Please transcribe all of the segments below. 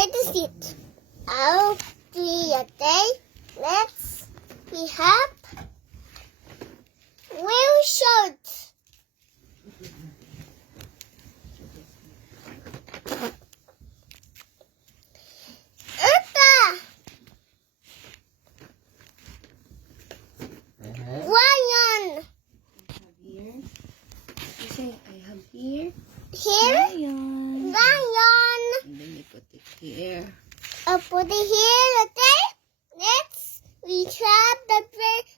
where is it? Oh, three a day. Let's we have whale shorts. Lion. Here. You say, I have here. Here. Lion. Lion. And then you put it here. I'll put it here, okay? Next, we have the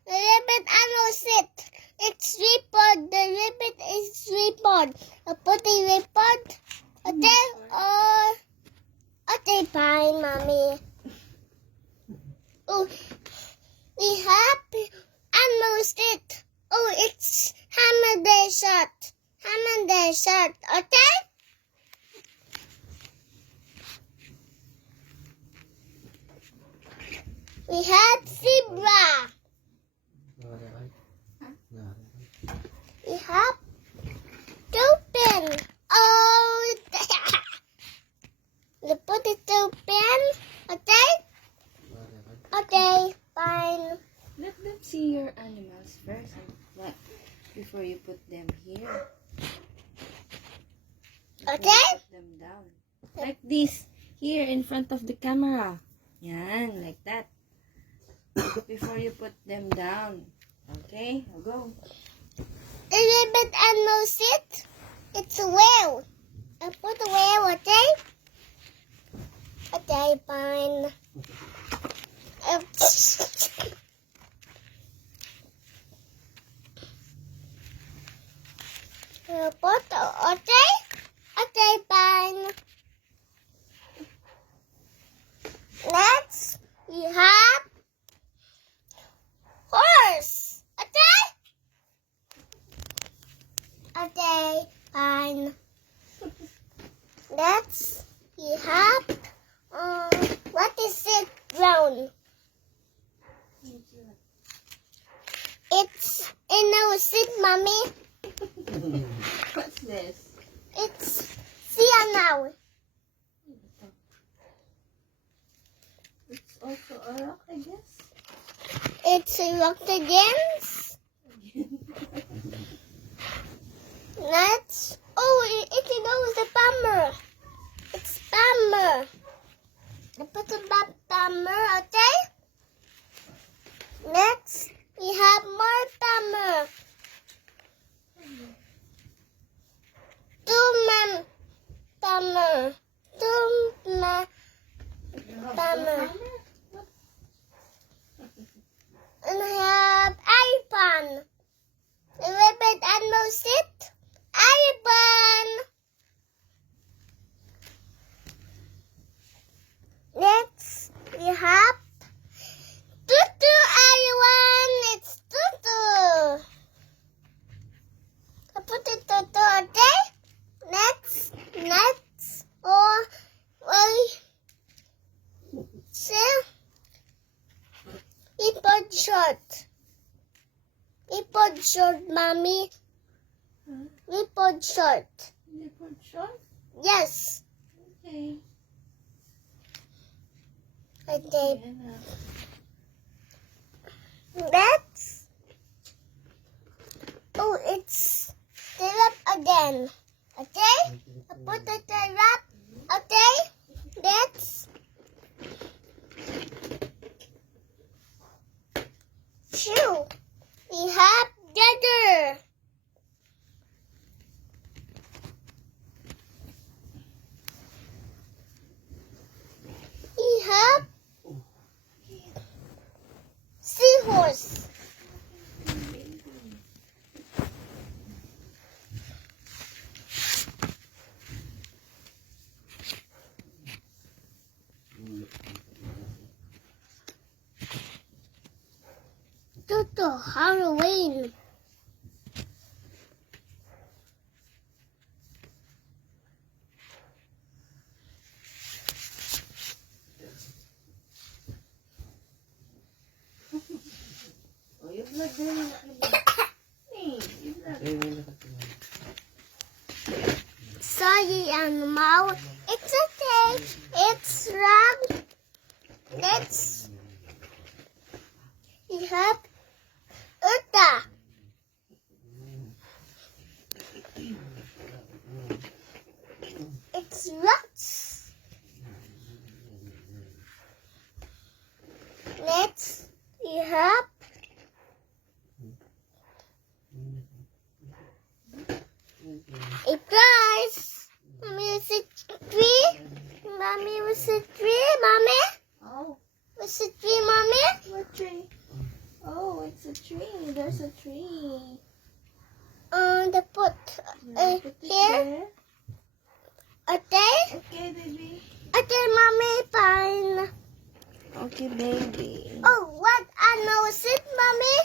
ribbon animal sit. It's ribbon. The ribbon is ribbon. I'll put the ribbon, okay? Okay, fine, mommy. Oh, we have animal sit. Oh, it's hammer desert. Hammer desert, okay? We have zebra. We have dolphin. Oh, we put the dolphin. Okay? Okay, fine. Let them see your animals first. Like, before you put them here. Before Okay? you put them down. Like this. Here in front of the camera. Yan, like that. Before you put them down. Okay, I'll go. The ribbon animal sit. It's a whale. I put the whale, okay? Okay, fine. I put the, okay? Okay, fine. Next, we have horse. Okay? Okay, fine. Next, we have, what is it? Brown. It's in our seat, mommy. What's this? It's see now. It's also a rock, I guess. It's a rock against. Next, oh, it knows the bummer. It's bummer. I put the bummer, okay? Next, we have more bummer. Bummer. Bummer. And I have iPhone. The rabbit animal sit. iPhone. Next, we have Tutu Iwan. It's Tutu. I put it Tutu, okay? Next, see? Leopard short. Leopard short, mommy. Huh? Leopard short. Leopard short? Yes. Okay. Okay. Yan, Next. Oh, it's syrup again. Okay? I put the syrup. Okay? Next. Shoe. We have gather. We have seahorse. Tutu, Halloween. Oh, yung vlog din. Yung vlog. Sorry, animal. It's okay. It's wrong. Let's we have Uta. It's rocks. Next we have a prize. Mommy, is it tree? Mommy, was it tree, Mommy? Oh, Was it tree, Mommy? what tree? Oh, it's a tree. There's a tree. The put Yeah, put it here. there. Okay. Okay, baby. Okay, Mommy, fine. Okay, baby. Oh, what animal is it, Mommy?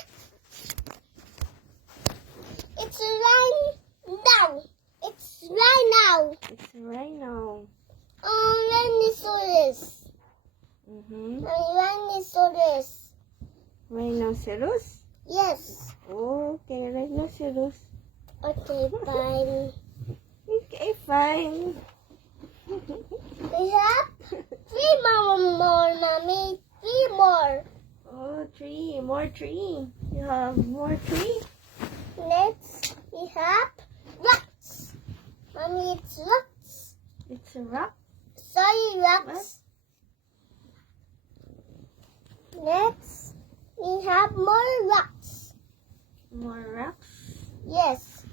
It's lying down. It's right now. It's a rhino. Rhinoceros. Rhinoceros. Rhinoceros? Yes. Okay, rhinoceros. Okay, fine. Okay, fine. We have three more, Mommy. Three more. Oh, tree. More tree. You have more tree? Next, we have rocks. Mommy, it's rocks. It's a rock. Sorry, rocks. Next, we have more rocks. More rocks. Yes.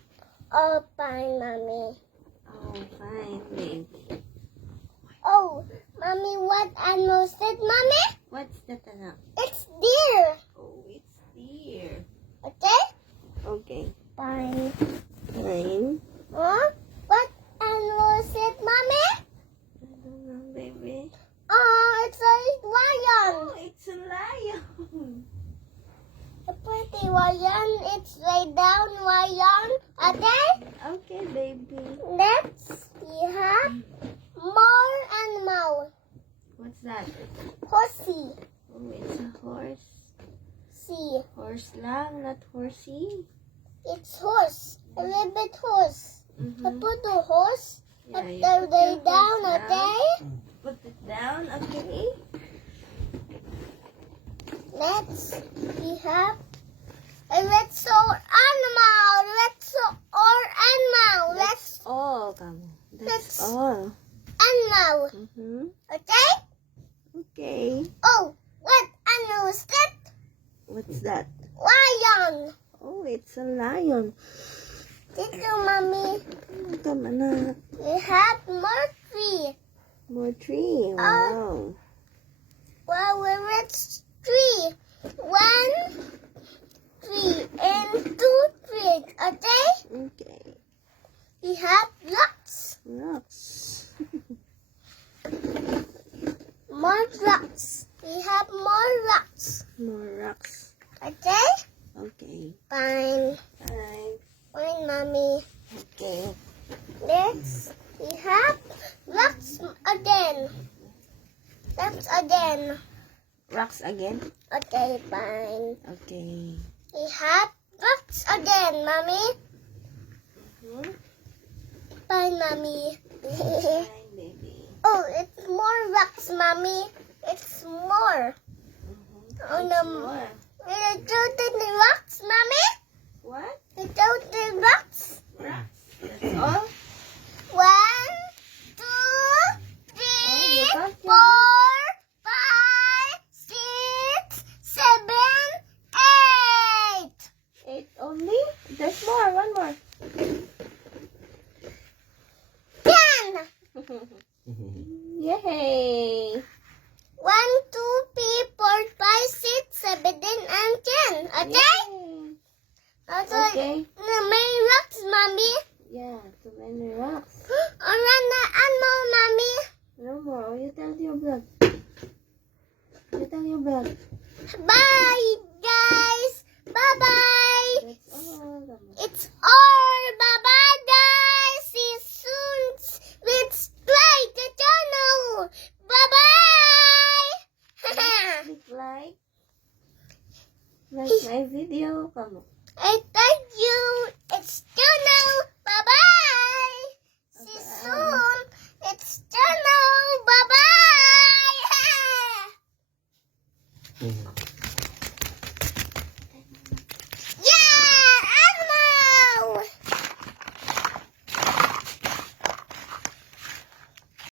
Oh, fine, Mommy. Oh, fine, baby. Oh, Mommy, what animal is it, Mommy? What's that, anak? It's deer. Oh, it's deer. Okay? Okay. Fine. Fine. Huh? What animal is it, Mommy? I don't know, baby. Oh, it's a lion. Oh, it's a lion. A pretty lion. It's lay down lion. Okay? Okay, baby. Next, we have more animal. What's that? Horsey. Oh, it's a horse. See, Horse lang, not horsey. it's horse. A little bit horse. I Mm-hmm. put the horse. Yeah, Put you the put lay your down, horse okay? Put it down, okay? Next, we have a let's all animal. Let's all animal. Let's all, come. That's That's- all. animal. Mm-hmm. Okay? Okay. Oh, what animal is that? What's that? Lion. Oh, it's a lion. Thank you, Mommy. Come on. We have more tree. More tree. Wow. Well, we're at tree. 1, 3, and 2 trees. Okay? Okay. We have lots. Rocks. More rocks. We have more rocks. More rocks. Okay? Okay. Fine. Fine. Fine, Mommy. Okay. Next, we have rocks again. Rocks again. Rocks again. Okay, fine. Okay. We have rocks again, Mommy. Hmm? Fine, Mommy. Fine, baby. Oh, it's more rocks, Mommy. It's more. Oh, It's no. more. We do the rocks, Mommy. What? We do the rocks. Rocks. That's all? 1, 2, Oh, 3, you got 4, your 5, 6, 7, 8. 8 only? There's more. One more. 10. Yay! 1, 2, 3, 4, 5, 6, 7, and 10. Okay? Yay. Also, Okay. many rocks, Mommy. Yeah, too many rocks. Around the animal, Mommy. No more. Oh, you tell your vlog. You tell your vlog. Bye, guys. Bye-bye. That's all. It's all. Bye-bye, guys. See you soon. Let's play the channel. Bye-bye. Click like my video. Come on. I thank you. It's channel. Bye-bye. See you Bye-bye. soon. It's channel. Bye-bye. Mm.